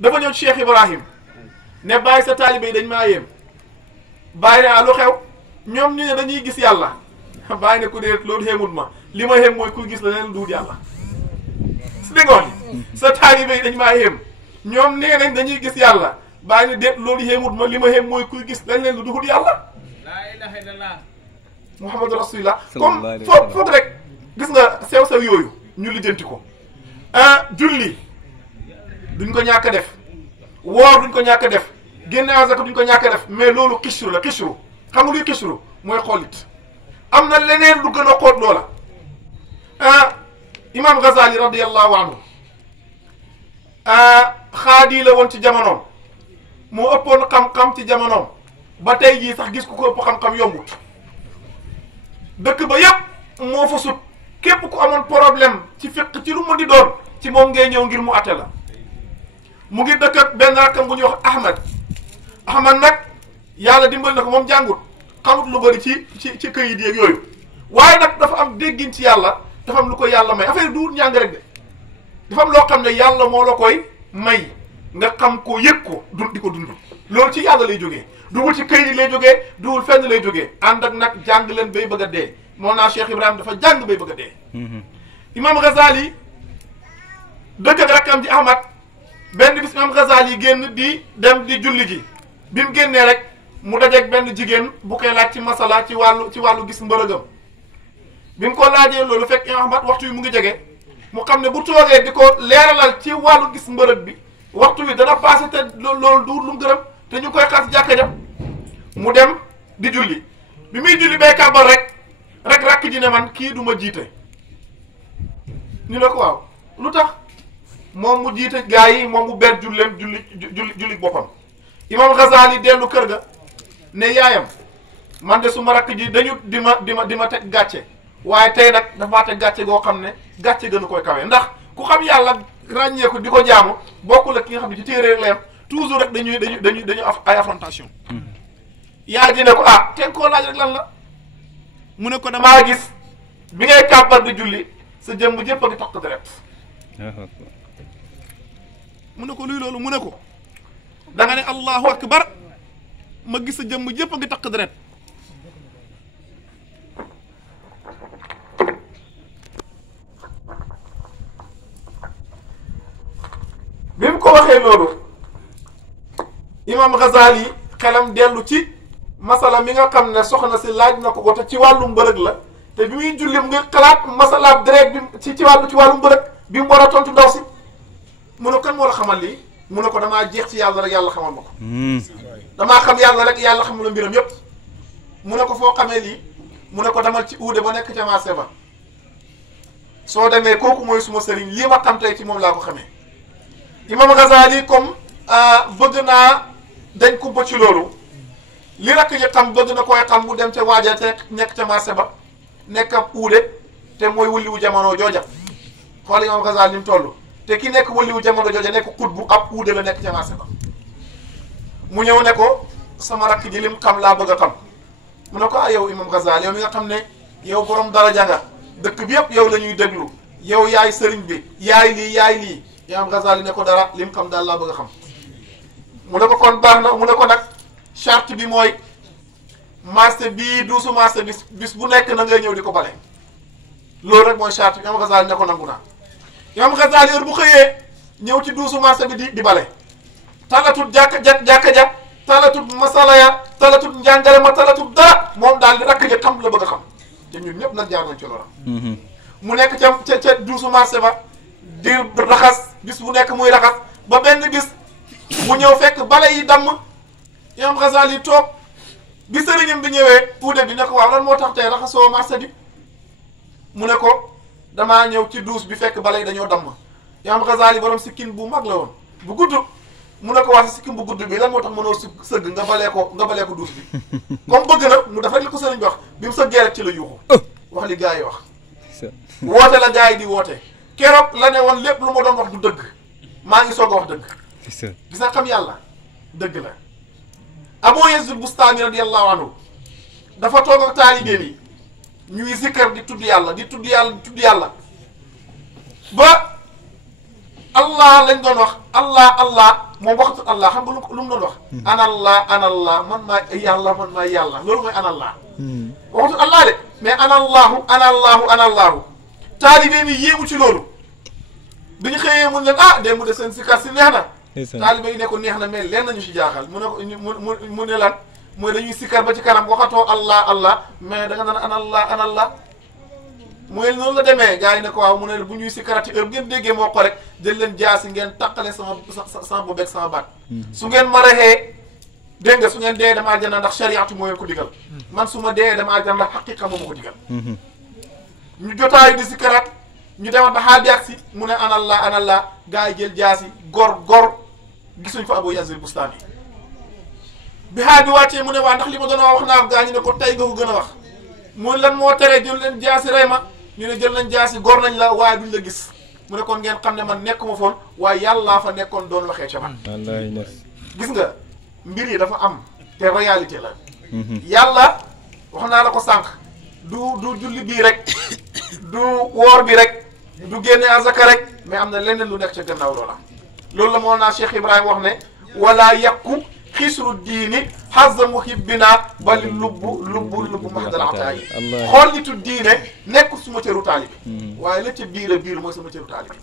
dafa ñëw Cheikh Ibrahim ne bàyyi sa taalibe yi dañ maa yéem bàyyi ne lu xew ñoom ñu ne dañuy gis yàlla bàyyi ne ku dee loolu xéemut ma li ma xéem mooy kuy gis la leen duut yàlla si dégg nga sa taalibe yi dañ maa yéem ñoom nee nañ dañuy gis yàlla bàyyi ne déet loolu xéemut ma li ma xéem mooy kuy gis dañ leen du duhut yàlla laa ilaha illallah muhammadu rasulillah comme foog rek gis nga sew-sew yooyu ñu lijjanti ko julli duñ ko ñàkk a def woor duñ ko ñàkk a def génne azaka duñ ko ñàkk a def mais loolu xisru la xisru xam nga luy xisru mooy xoolit am na leneen lu gën a xóot loola imam Ghazali radiyallahu anhu xaadi la woon ci jamonoom moo ëppoon xam-xam ci jamonoom ba tey jii sax gis ku ko ëpp xam-xam yombut dëkk ba yépp moo fa sut képp ku amoon problème ci fiq ci lu mu di doon ci moom ngay ñëw ngir mu atte la mu ngi dëkk ak benn rakkam bu ñuy wax Ahmad nag yàlla dimbali na ko moom jàngut xamut lu bari ci këyit yeeg yooyu waaye nag dafa am déggin ci yàlla dafa am lu ko yàlla may affaire du njàng rek de dafa am loo xam ne yàlla moo la koy may nga xam ko yëg ko di ko dund loolu ci yàlla lay jógee duwul ci këyit yi lay jógee duwul fenn lay jógee ànd ak nag jàng leen bay bëgg a dee moo naa Cheikh Ibrahima dafa jàng bay bëgg a dee imam Ghazali dëkk ak rakkam ji Ahmad benn bis imam Ghazali génn di dem di julli ji bi mu génnee rek mu dajeeg benn jigéen bu koy laaj ci masala ci wàllu gis mbërëgam bi mu ko laajee loolu fekk imam Ahmad waxtu wi mu ngi jege mu xam ne bu toogee di ko leeralal ci wàllu gis mbërëg bi waxtu wi dana passé te loolu du lu mu gërëm te ñu koy xas jàkka ja mu dem di julli bi muy julli bay kàbbar rek rakk ji ne man kii du ma jiite ñu ne ko waaw lu tax moom mu jiite gaa yi moom mu ber julleem julli boppam imam Ghazali dellu kër ga ne yaayam man de su ma rakk ji dañu di ma teg gàcce waaye tey nag dafa maa teg gàcce goo xam ne gàcce gënu koy kawe ndax ku xam yàlla ràññee ko di ko jaamu bokkul ak ki nga xam ne ci téere rek la yam toujours rek dañu ay affrontation yaay ji ne ko ten koo laaj rek lan la mu ne ko damaa gis bi ngay kàbbar di julli sa jëmb jëpp a ngi takk deret mu ne ko luy loolu mu ne ko da nga ne allahu akbar ma gis sa jëmb jëpp a ngi takk deret bi mu ko waxee loolu imam Ghazali xelam dellu ci masala mi nga xam ne soxna si laaj na ko te ci wàllu mbërëg la te bi muy julli mu ngi xalaat masalaab deret bi ci wàllu mbërëg bi mu war a tontu ndaw si mu ne kan moo la xamal lii mu ne ko damaa jeex ci yàlla rek yàlla xamal ma ko damaa xam yàlla rek yàlla xamul la mbiram yépp mu ne ko foo xamee lii mu ne ko demal ci uude ba nekk ca marché ba soo demee kooku mooy suma sëriñ lii ma xam tey ci moom laa ko xamee imam Ghazali comme bëgg naa dañ ko ba ci loolu li rakk ji xam bëgg na koy xam mu dem ca waaja te nekk ca marché ba nekk ab uude te mooy wulliwu jamono jooja xool imam Ghazali ni mu toll te ki nekk wulliwu jamono jooja nekk xut bu ab uude la nekk ca marché ba mu ñëw ne ko sama rakk ji lim xam laa bëgg a xam mu ne ko yow imam Ghazali yow mi nga xam ne yow borom daraja nga dëkk bi yëpp yow la ñuy déglu yow yaay sëriñ bi yaay lii imam Ghazali ne ko dara lim xam daal laa bëgg a xam mu ne ko kon baax na mu ne ko nag charte bi mooy marché bii duusu marché bis bu nekk na ngay ñëw di ko bale loolu rek mooy charte bi imam Ghazali ne ko nangu naa imam Ghazali heure bu xëyee ñëw ci duusu marché bi di bale talatut jàkka ja talatut masala ya talatut njàngale ma talatut dara moom daal di rakk ja xam la bëgg a xam te ñun ñëpp nag jaar nañ ci loola mu nekk ca duusu marché ba di raxas bis bu nekk muy raxas ba benn bis mu ñëw fekk bale yi damm imam Ghazali toog bi sëriñam bi ñëwee uude bi ne ko waaw lan moo tax tey raxasoo marché bi mu ne ko damaa ñëw ci duus bi fekk bale yi dañoo damm imam Ghazali borom sikkin bu mag la woon bu gudd mu ne ko waa si sikkim bu gudd bi lan moo tax mënoo sëgg nga balee ko duus bi comme bëgg na mu def rek li ko sëriñ bi wax bi mu sëggee rek ci la yuuxu wax li gars yi wax woote la gars yi di woote keroog la ne woon lépp lu ma doon wax du dëgg maa ngi soog a wax dëgg gis nga xam yàlla dëgg la Abu Yazid Bustami radiyallahu anhu dafa toog ak taalibe yi ñuy zikkar di tudd yàlla ba allah lañ doon wax allah moom waxatul allah xam nga lu mu doon wax ana allah man maay yàlla loolu mooy ana allah waxatul allah de mais ana allahu taalibe mi yéemu ci loolu bi ñu xëyee mun leen démb de seen sikar si neex na taalibe yi ne ko neex na mais leen nañu si jaaxal mu ne ko mu ne lan mooy dañuy sikar ba ci kanam waxatoo allah mais da nga naan ana allah mooy noonu la demee gars yi ne ko waaw mu ne bu ñuy sikkarati heure ngeen déggee moo ko rek jël leen jaasi ngeen taqale sama bopp ak sama baat su ngeen ma rexee dégg nga su ngeen dee dama àjjana ndax shariatu moo leen ko digal man su ma dee dama àjjana ndax xaqiqa moo ma ko digal ñu jotaayu di sikkaraat ñu demat ba xaal bi ak si mu ne ana allah gars yi jël jaasi gor gisuñ fa Abu Yazid Bustami bi xaal bi wàccee mu ne waa ndax li ma doon wax naa ko gaa ñu ne ko tey nga ko gën a wax mu lan moo tere jël leen jaasi rey ma ñu ne jël nañ jaasi gor nañ la waaye duñ la gis mu ne kon ngeen xam ne man nekkuma foon waaye yàllaa fa nekkoon doon waxee ca man gis nga mbir yi dafa am te réalité la yàlla wax naa la ko sànq du julli bii rek du woor bi rek du génne azaka rek mais am na leneen lu nekk ca gannaaw loola loolu la moo naa Cheikh Ibrahima wax ne wala yàqu xisru diini xazza muhibbina bali lubbu mahdalata yi xool nitu diine nekk suma cëru taalibi waaye la ca biir mooy sama cëru taalibi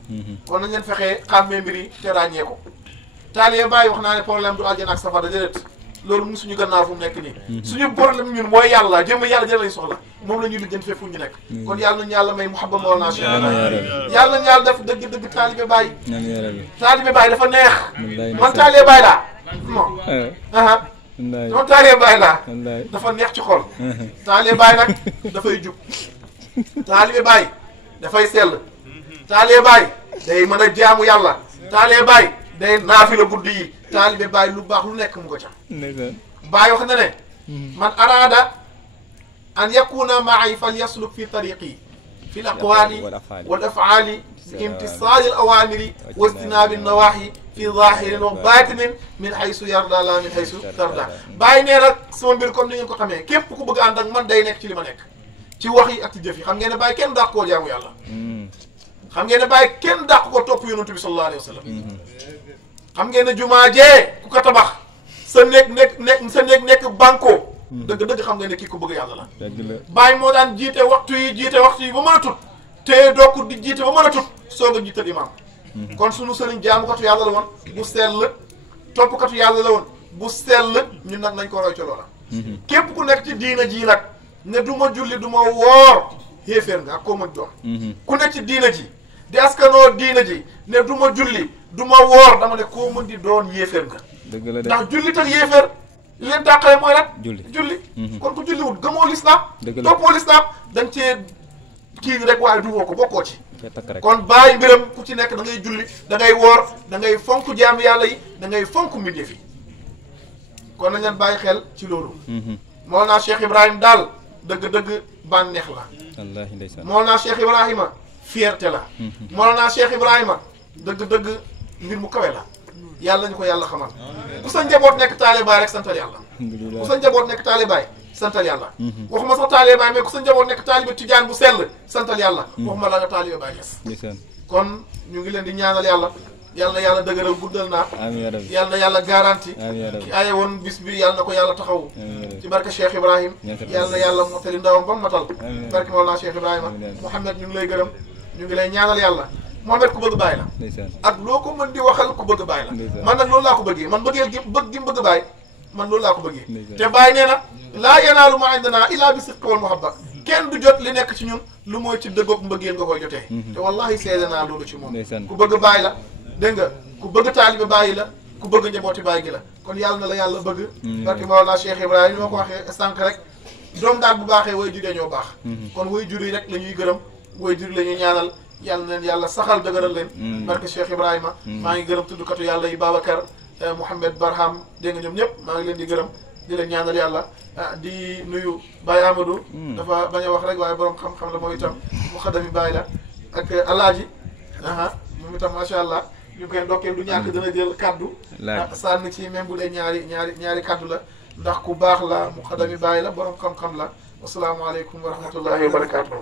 kon nañ leen fexee xàmmee mbir yi te ràññee ko taalibe bàyyi wax naa ne problème du aljana ak safara déedéet loolu mu suñu gannaaw fu mu nekk nii suñu problème ñun mooy yàlla jëm yàlla jël lañ soxla moom la ñuy lijjanti fee fu ñu nekk kon yàlla nañu yàlla may muhabba mawlana Cheikh yàlla nañu yàlla def dëgg taalibe bàyyi taalibe bàyyi dafa neex man taalibe bàyyi laa non man taalibe bàyyi laa dafa neex ci xol taalibe bàyyi nag dafay jub taalibe bàyyi dafay sell taalibe bàyyi day mën a jaamu yàlla taalibe bàyyi day naafila guddi yi taalibe bàyyi lu baax lu nekk mu ko ca bàyyi wax na ne man araada an yakuna maay fal yasluk fi tariqi fi l aqwali wal afaali bi imtisaali al awamiri wa istinaabi nawahi fi zahirin wa batinin min haysu yarda la min haysu tarda bàyyi nee nag sama mbir comme ni ngeen ko xamee képp ku bëgg ànd ak man day nekk ci li ma nekk ci wax yi ak ci jëf yi xam ngeen ne bàyyi kenn dàq koo jaamu yàlla xam ngeen ne bàyyi kenn dàq ko topp yonent bi sallallahu alayhi wa sallam xam ngeen ne jumaa jee ku ko tabax sa néeg nekk banko dëgg xam ngeen ne kii ko bëgg yàlla la bàyyi moo daan jiite waxtu yi ba mën a tut te doo ko di jiite ba mën a tut soog a jiital imaam kon sunu sëriñ jaamukatu yàlla la woon bu sell toppkatu yàlla la woon bu sell ñun nag nañ ko roy ca loola képp ku nekk ci diina ji nag ne du ma julli du ma woor xéeféer nga ak koo mën doon ku nekk ci diina ji di askanoo diina ji ne du ma julli du ma woor dama ne koo mën di doon yéeféer nga ndax julli tak yéeféer li leen tàqale mooy lan julli kon ku julliwut gëmoo lislaam toppoo lislaam dañ cee kii rek waaye du woo ko bokkoo ci kon bàyyi mbiram ku ci nekk da ngay julli da ngay woor da ngay fonk jaam yàlla yi da ngay fonk mbindeef yi kon nañ leen bàyyi xel ci loolu Mawlana Cheikh Ibrahima daal dëgg bànneex la Mawlana Cheikh Ibrahima fierté la Mawlana Cheikh Ibrahima dëgg mbir mu kawe la yàlla ñu ko yàlla xamal ku sa njaboot nekk taalibaay rek santal yàlla ku sa njaboot nekk taalibaay santal yàlla waxuma sax taalibaay mais ku sa njaboot nekk taaliba tijaan bu sell santal yàlla waxuma la nga taaliba baay yes kon ñu ngi leen di ñaanal yàlla yàlla dëgëral guddal naa yàlla na yàlla garanti ki aye woon bis bi yàlla na ko yàlla taxaw ci barke Cheikh Ibrahim yàlla na yàlla mottali ndawam ba mu matal barke Mawlana Cheikh Ibrahima Mouhamed ñu ngi lay gërëm ñu ngi lay ñaanal yàlla Mouhamed ku bëgg bàyyi la ak loo ko mën di waxal ku bëgg bàyyi la man nag loolu laa ko bëggee man bëggeel gi bëgg bàyyi man loolu laa ko bëggee te bàyyi nee na laa yanaalu ma indana illa bi sidq wal muhabba kenn du jot li nekk ci ñun lu mooy ci dëggoog mbëggeel nga koy jotee te wallahi seede naa loolu ci moom ku bëgg bàyyi la dégg nga ku bëgg taalibe bàyyi la ku bëgg njabooti bàyyi gi la kon yàlla na la yàlla bëgg barke Mawlana Cheikh Ibrahima ni ma ko waxee sànq rek doom daal bu baaxee way juree ñoo baax kon way jur yi rek la ñuy gërëm way jur la ñuy ñaanal yàlla na leen yàlla saxal dëgëral leen barke Cheikh Ibrahima maa ngi gërëm tuddkatu yàlla yi Babacar Mouhamed Barham dégg nga ñoom ñëpp maa ngi leen di gërëm di leen ñaanal yàlla di nuyu Baye Amadou dafa bañ a wax rek waaye borom xam-xam la mooy itam mu xadami Baye la ak Alaaji moom itam macha allah ñu koy ndokkeel du ñàkk dana jël kaddu sànni ci même bu dee ñaari kaddu la ndax ku baax la mu xadami Baye la borom xam-xam la asalaamaaleykum wa rahmatullahi wa barakatuh